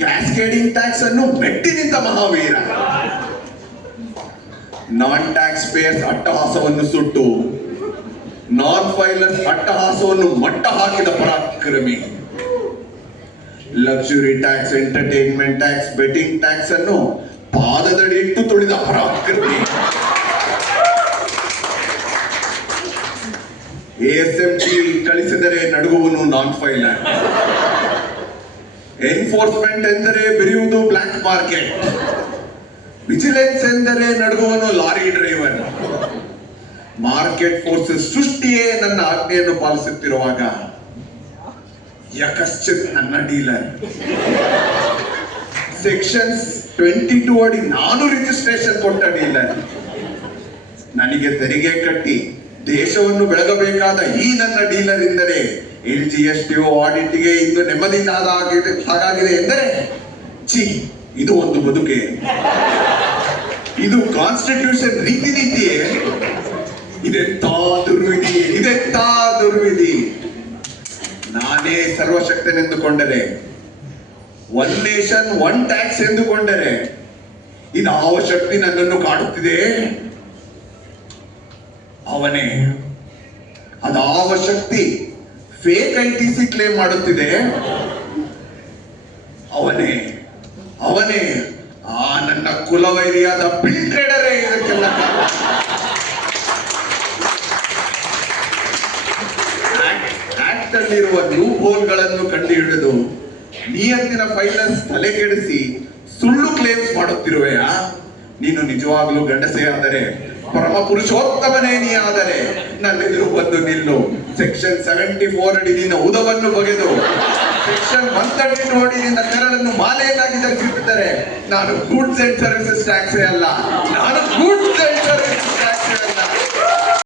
Cascading tax ಅನ್ನು ಮೆಟ್ಟಿ ನಿಂತ ಮಹಾವೀರ. ನಾನ್ ಟ್ಯಾಕ್ಸ್ ಪೇಯರ್ಸ್ ಅಟ್ಟಹಾಸವನ್ನು ಸುಟ್ಟು ನಾನ್ ಫೈಲರ್ಸ್ ಅಟ್ಟಹಾಸವನ್ನು ಮಟ್ಟ ಹಾಕಿದ ಪರಾಕ್ರಮಿ. Luxury tax, entertainment tax, betting tax ಅನ್ನು ಪಾದದಡಿ ಇಟ್ಟು ತುಳಿದ ಪರಾಕ್ರಮಿ. ASMT ಕಳಿಸಿದರೆ ನಡುಗುವನು ನಾನ್ ಫೈಲರ್. ಎನ್ಫೋರ್ಸ್ಮೆಂಟ್ ಎಂದರೆ ಬೆರೆಯುವುದು ಬ್ಲಾಕ್ ಮಾರ್ಕೆಟ್. ವಿಜಿಲೆನ್ಸ್ ಎಂದರೆ ನಡುಗುವನು ಲಾರಿ ಡ್ರೈವರ್. ಮಾರ್ಕೆಟ್ ಫೋರ್ಸಸ್ ಸೃಷ್ಟಿಯೇ ನನ್ನ ಆಜ್ಞೆಯನ್ನು ಪಾಲಿಸುತ್ತಿರುವಾಗ ಯಕಶ್ಚಿತ್ ನನ್ನ ಡೀಲರ್. ಸೆಕ್ಷನ್ಸ್ 22 ಅಡಿ ನಾನು ರಿಜಿಸ್ಟ್ರೇಷನ್ ಕೊಟ್ಟ ಡೀಲರ್. ನನಗೆ ತೆರಿಗೆ ಕಟ್ಟಿ ದೇಶವನ್ನು ಬೆಳಗಬೇಕಾದ ಈ ನನ್ನ ಡೀಲರ್ ಎಂದರೆ LGST ಆಡಿಟ್ಗೆ ಇಂದು ನೆಮ್ಮದಿಯಿಂದ ಹಾಗಾಗಿದೆ ಎಂದರೆ ಛೀ, ಇದು ಒಂದು ಬದುಕೆ? ಇದು ಕಾನ್ಸ್ಟಿಟ್ಯೂಷನ್ ರೀತಿ ನೀತಿಯೇ? ಇದೆಂತ ದುರ್ವಿಧಿ, ಇದೆಂತ ದುರ್ವಿಧಿ. ನಾನೇ ಸರ್ವಶಕ್ತನೆಂದುಕೊಂಡರೆ, ಒನ್ ನೇಷನ್ ಒನ್ ಟ್ಯಾಕ್ಸ್ ಎಂದುಕೊಂಡರೆ ಇದಾವ ಶಕ್ತಿ ನನ್ನನ್ನು ಕಾಡುತ್ತಿದೆ? ಅವನೇ. ಅದಾವ ಶಕ್ತಿ ಫೇಕ್ ITC ಕ್ಲೇಮ್ ಮಾಡುತ್ತಿದೆ? ಅವನೇ ಅವನೇ ಆ ನನ್ನ ಕುಲವೈರಿಯಾದ ಬಿಲ್ ಟ್ರೇಡರೇ ಇದಕ್ಕೆಲ್ಲ ಆಕ್ಟ್ ಅಲ್ಲಿರುವ ಲೂಪ್ ಹೋಲ್ಗಳನ್ನು ಕಂಡುಹಿಡಿದು ನಿಯತ್ತಿನ ಫೈಲರ್ಸ್ ತಲೆ ಕೆಡಿಸಿ ಸುಳ್ಳು ಕ್ಲೇಮ್ಸ್ ಮಾಡುತ್ತಿರುವೆಯಾ? ನೀನು ನಿಜವಾಗ್ಲೂ ಗಂಡಸೇ ಆದರೆ, ಪರಮ ಪುರುಷೋತ್ತಮನೇ ನೀ ಆದರೆ ನನ್ನೆದುರು ಬಂದು ನಿಲ್ಲು. ಸೆಕ್ಷನ್ 74 ಅಡಿ ನಿನ್ನ ಉದವನ್ನು ಬಗೆದು ಸೆಕ್ಷನ್ 132 ಅಡಿ ನಿನ್ನ ಕರಳನ್ನು ಮಾಲೆಯನ್ನಾಗಿ ಧರಿಸಿರುತ್ತಾರೆ. ನಾನು ಗೂಡ್ಸ್ ಅಂಡ್ ಸರ್ವಿಸಸ್ ಟ್ಯಾಕ್ಸೇ ಅಲ್ಲ, ನಾನು ಗೂಡ್ಸ್